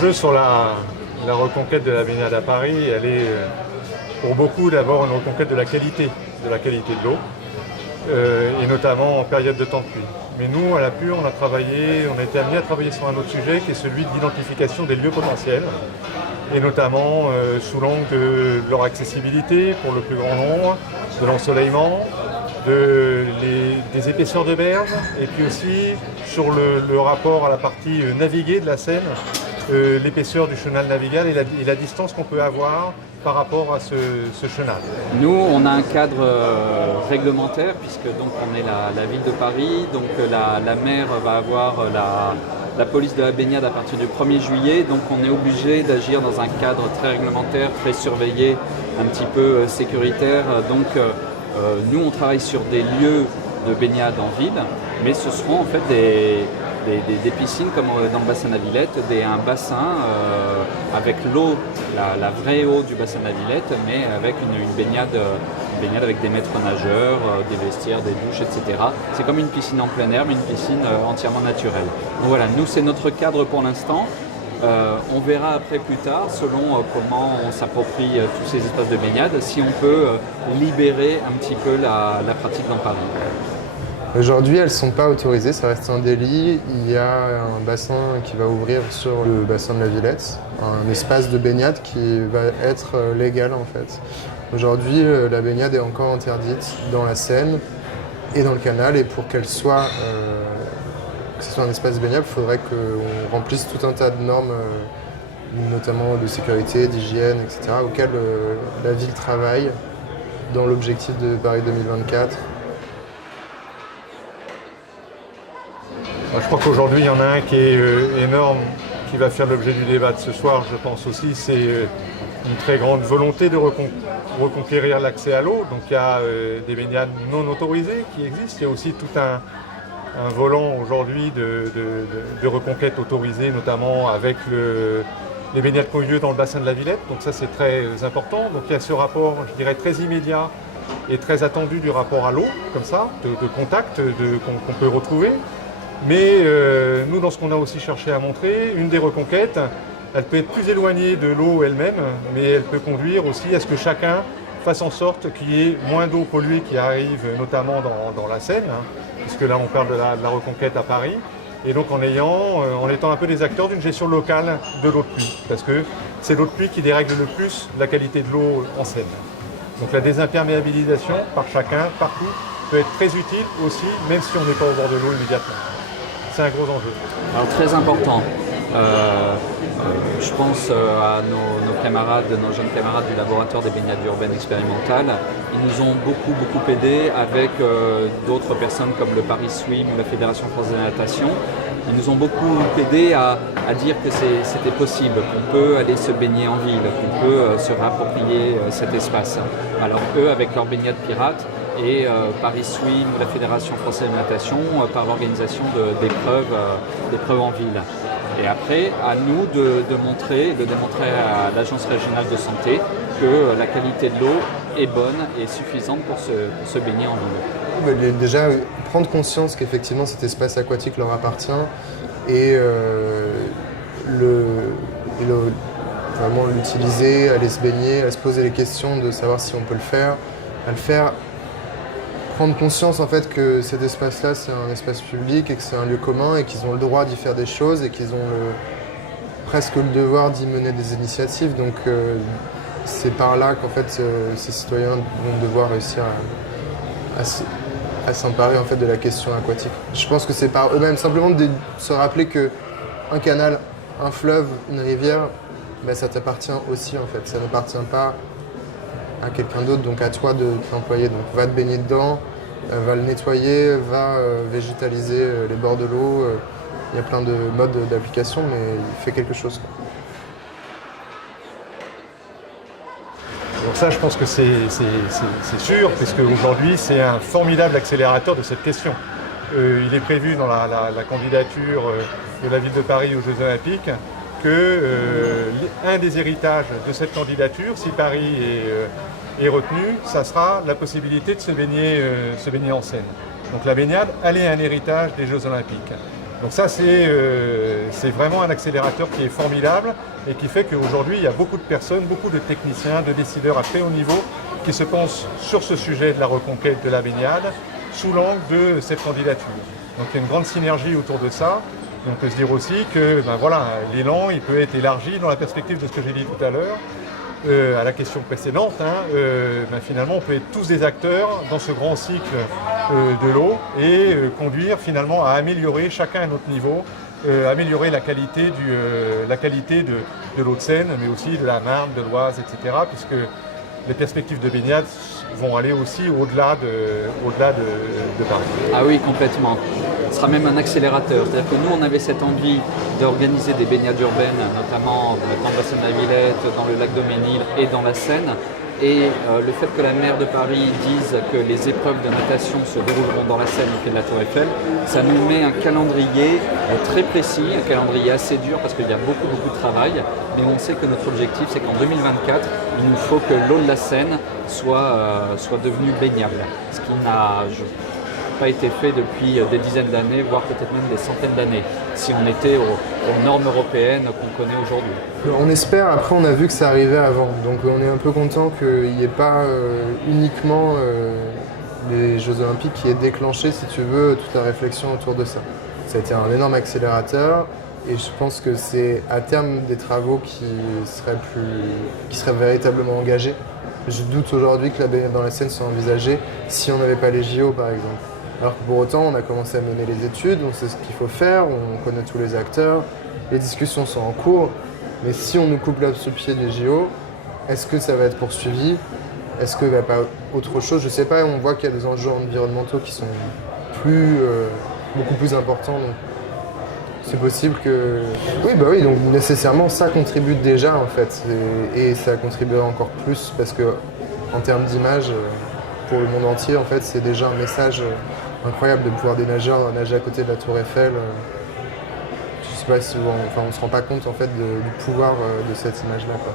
L'enjeu sur la reconquête de la baignade à Paris, elle est pour beaucoup d'abord une reconquête de la qualité de l'eau, et notamment en période de temps de pluie. Mais nous, à la PUR, on a été amené à travailler sur un autre sujet qui est celui de l'identification des lieux potentiels, et notamment sous l'angle de leur accessibilité pour le plus grand nombre, de l'ensoleillement, des épaisseurs de berge, et puis aussi sur le rapport à la partie naviguée de la Seine, l'épaisseur du chenal navigable et la distance qu'on peut avoir par rapport à ce chenal. Nous, on a un cadre réglementaire, puisque donc on est la ville de Paris, donc la mer va avoir la police de la baignade à partir du 1er juillet, donc on est obligé d'agir dans un cadre très réglementaire, très surveillé, un petit peu sécuritaire. Donc nous, on travaille sur des lieux de baignade en ville, mais ce seront en fait des piscines comme dans le bassin de la Villette, un bassin avec l'eau, la vraie eau du bassin de la Villette, mais avec une baignade avec des maîtres nageurs, des vestiaires, des douches, etc. C'est comme une piscine en plein air, mais une piscine entièrement naturelle. Donc voilà, nous c'est notre cadre pour l'instant. On verra après plus tard, selon comment on s'approprie tous ces espaces de baignade, si on peut libérer un petit peu la pratique dans Paris. Aujourd'hui, elles ne sont pas autorisées, ça reste un délit. Il y a un bassin qui va ouvrir sur le bassin de la Villette, un espace de baignade qui va être légal en fait. Aujourd'hui, la baignade est encore interdite dans la Seine et dans le canal, et pour qu'elle soit, que ce soit un espace baignable, il faudrait qu'on remplisse tout un tas de normes, notamment de sécurité, d'hygiène, etc., auxquelles la ville travaille dans l'objectif de Paris 2024. Je crois qu'aujourd'hui, il y en a un qui est énorme, qui va faire l'objet du débat de ce soir, je pense aussi, c'est une très grande volonté de reconquérir l'accès à l'eau. Donc il y a des baignades non autorisées qui existent. Il y a aussi tout un volant aujourd'hui de reconquête autorisée, notamment avec les baignades qui ont eu lieu dans le bassin de la Villette. Donc ça, c'est très important. Donc il y a ce rapport, je dirais, très immédiat et très attendu du rapport à l'eau, comme ça, de contact qu'on peut retrouver. Mais nous, dans ce qu'on a aussi cherché à montrer, une des reconquêtes, elle peut être plus éloignée de l'eau elle-même, mais elle peut conduire aussi à ce que chacun fasse en sorte qu'il y ait moins d'eau polluée qui arrive, notamment dans la Seine, puisque là on parle de la reconquête à Paris, et donc en étant un peu des acteurs d'une gestion locale de l'eau de pluie, parce que c'est l'eau de pluie qui dérègle le plus la qualité de l'eau en Seine. Donc la désimperméabilisation par chacun, partout, peut être très utile aussi, même si on n'est pas au bord de l'eau immédiatement. C'est un gros enjeu. Alors très important. Je pense à nos jeunes camarades du laboratoire des baignades urbaines expérimentales. Ils nous ont beaucoup aidés avec d'autres personnes comme le Paris Swim ou la Fédération française de natation. Ils nous ont beaucoup aidés à dire que c'était possible, qu'on peut aller se baigner en ville, qu'on peut se réapproprier cet espace. Alors eux, avec leur baignade pirate, et Paris Swim ou la Fédération française de natation par l'organisation d'épreuves en ville. Et après, à nous de démontrer à l'Agence régionale de santé que la qualité de l'eau est bonne et suffisante pour se baigner en ville. Déjà, prendre conscience qu'effectivement cet espace aquatique leur appartient et vraiment l'utiliser, aller se baigner, à se poser les questions de savoir si on peut le faire, à le faire. Prendre conscience en fait que cet espace-là c'est un espace public et que c'est un lieu commun et qu'ils ont le droit d'y faire des choses et qu'ils ont presque le devoir d'y mener des initiatives. Donc c'est par là qu'en fait ces citoyens vont devoir réussir à s'emparer en fait de la question aquatique. Je pense que c'est par eux-mêmes, simplement de se rappeler qu'un canal, un fleuve, une rivière, ben, ça t'appartient aussi en fait. Ça n'appartient pas à quelqu'un d'autre, donc à toi de t'employer. Donc va te baigner dedans, va le nettoyer, va végétaliser les bords de l'eau. Il y a plein de modes d'application, mais fais quelque chose. Donc ça, je pense que c'est sûr, puisque aujourd'hui, c'est un formidable accélérateur de cette question. Il est prévu dans la candidature de la ville de Paris aux Jeux Olympiques un des héritages de cette candidature, si Paris est retenu, ça sera la possibilité de se baigner en Seine. Donc la baignade, elle est un héritage des Jeux Olympiques. Donc ça, c'est vraiment un accélérateur qui est formidable et qui fait qu'aujourd'hui, il y a beaucoup de personnes, beaucoup de techniciens, de décideurs à très haut niveau qui se pensent sur ce sujet de la reconquête de la baignade sous l'angle de cette candidature. Donc il y a une grande synergie autour de ça. On peut se dire aussi que l'élan il peut être élargi dans la perspective de ce que j'ai dit tout à l'heure. À la question précédente, finalement on peut être tous des acteurs dans ce grand cycle de l'eau et conduire finalement à améliorer chacun à notre niveau, améliorer la qualité de l'eau de Seine, mais aussi de la Marne, de l'Oise, etc. Puisque les perspectives de baignade vont aller aussi au-delà de Paris. Ah oui, complètement. Ce sera même un accélérateur. C'est-à-dire que nous, on avait cette envie d'organiser des baignades urbaines, notamment dans le bassin de la Villette, dans le lac de Ménil et dans la Seine. Et le fait que la maire de Paris dise que les épreuves de natation se dérouleront dans la Seine au pied de la Tour Eiffel, ça nous met un calendrier très précis, un calendrier assez dur parce qu'il y a beaucoup de travail. Mais on sait que notre objectif, c'est qu'en 2024, il nous faut que l'eau de la Seine soit devenue baignable. Ce qui n'a pas été fait depuis des dizaines d'années, voire peut-être même des centaines d'années, si on était aux normes européennes qu'on connaît aujourd'hui. On espère, après on a vu que ça arrivait avant, donc on est un peu content qu'il n'y ait pas uniquement les Jeux Olympiques qui aient déclenché, si tu veux, toute la réflexion autour de ça. Ça a été un énorme accélérateur et je pense que c'est à terme des travaux qui seraient véritablement engagés. Je doute aujourd'hui que la baignade dans la Seine soit envisagée si on n'avait pas les JO par exemple. Alors que pour autant, on a commencé à mener les études, on sait ce qu'il faut faire, on connaît tous les acteurs, les discussions sont en cours. Mais si on nous coupe l'herbe sous le pied des JO, est-ce que ça va être poursuivi? Est-ce qu'il n'y a pas autre chose? Je ne sais pas, on voit qu'il y a des enjeux environnementaux qui sont beaucoup plus importants. Donc c'est possible que... Oui, donc nécessairement, ça contribue déjà en fait. Et ça contribuera encore plus parce que en termes d'image, pour le monde entier, en fait, c'est déjà un message incroyable de pouvoir des nageurs nager à côté de la Tour Eiffel. Je sais pas si on ne se rend pas compte en fait du pouvoir de cette image-là, quoi.